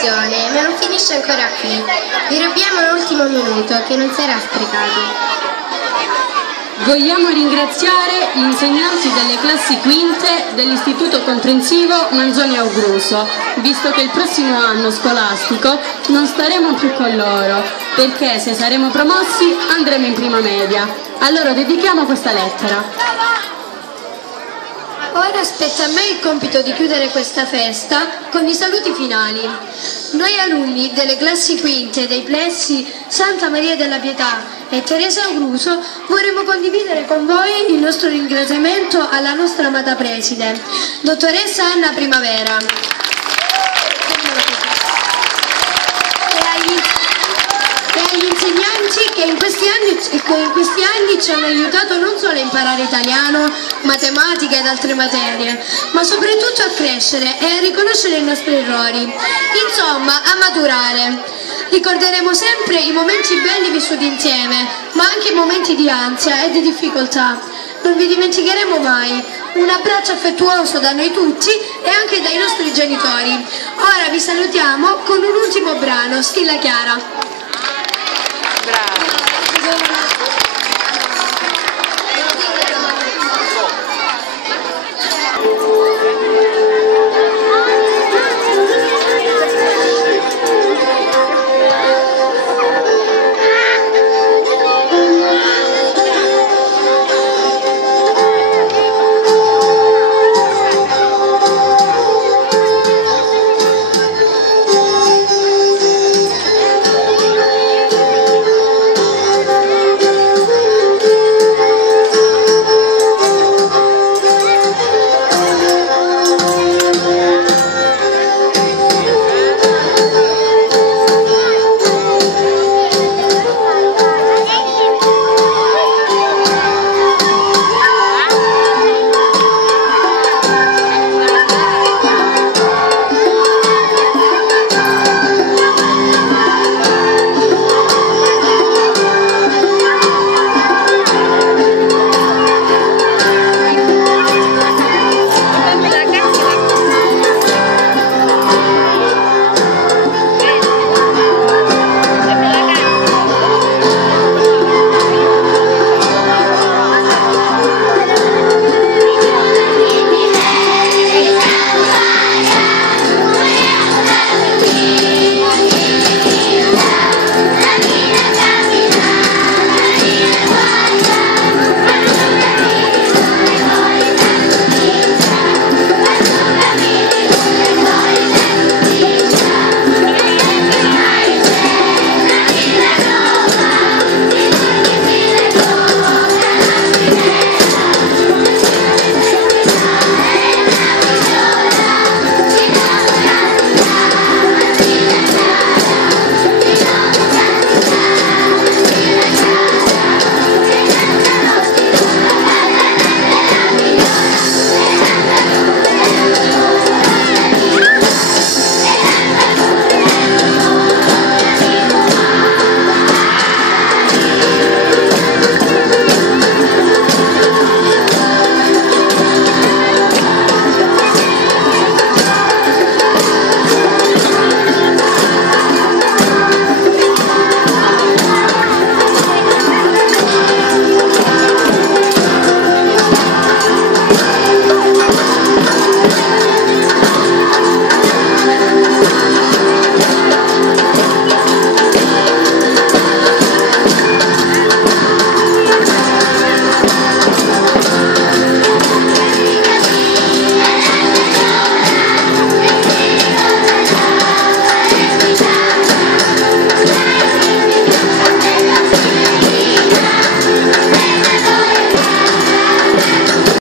trasmissione, ma non finisce ancora qui. Vi rubiamo l'ultimo minuto che non sarà sprecato. Vogliamo ringraziare gli insegnanti delle classi quinte dell'Istituto Comprensivo Manzoni Augruso, visto che il prossimo anno scolastico non staremo più con loro, perché se saremo promossi andremo in prima media. A loro dedichiamo questa lettera. Ora spetta a me il compito di chiudere questa festa con i saluti finali. Noi alunni delle classi quinte dei plessi Santa Maria della Pietà e Teresa Augruso vorremmo condividere con voi il nostro ringraziamento alla nostra amata preside, dottoressa Anna Primavera, e agli insegnanti che in questi anni ci hanno aiutato non solo a imparare italiano, matematica ed altre materie, ma soprattutto a crescere e a riconoscere i nostri errori, insomma a maturare. Ricorderemo sempre i momenti belli vissuti insieme, ma anche i momenti di ansia e di difficoltà. Non vi dimenticheremo mai. Un abbraccio affettuoso da noi tutti e anche dai nostri genitori. Ora vi salutiamo con un ultimo brano, Stilla Chiara. Bravo.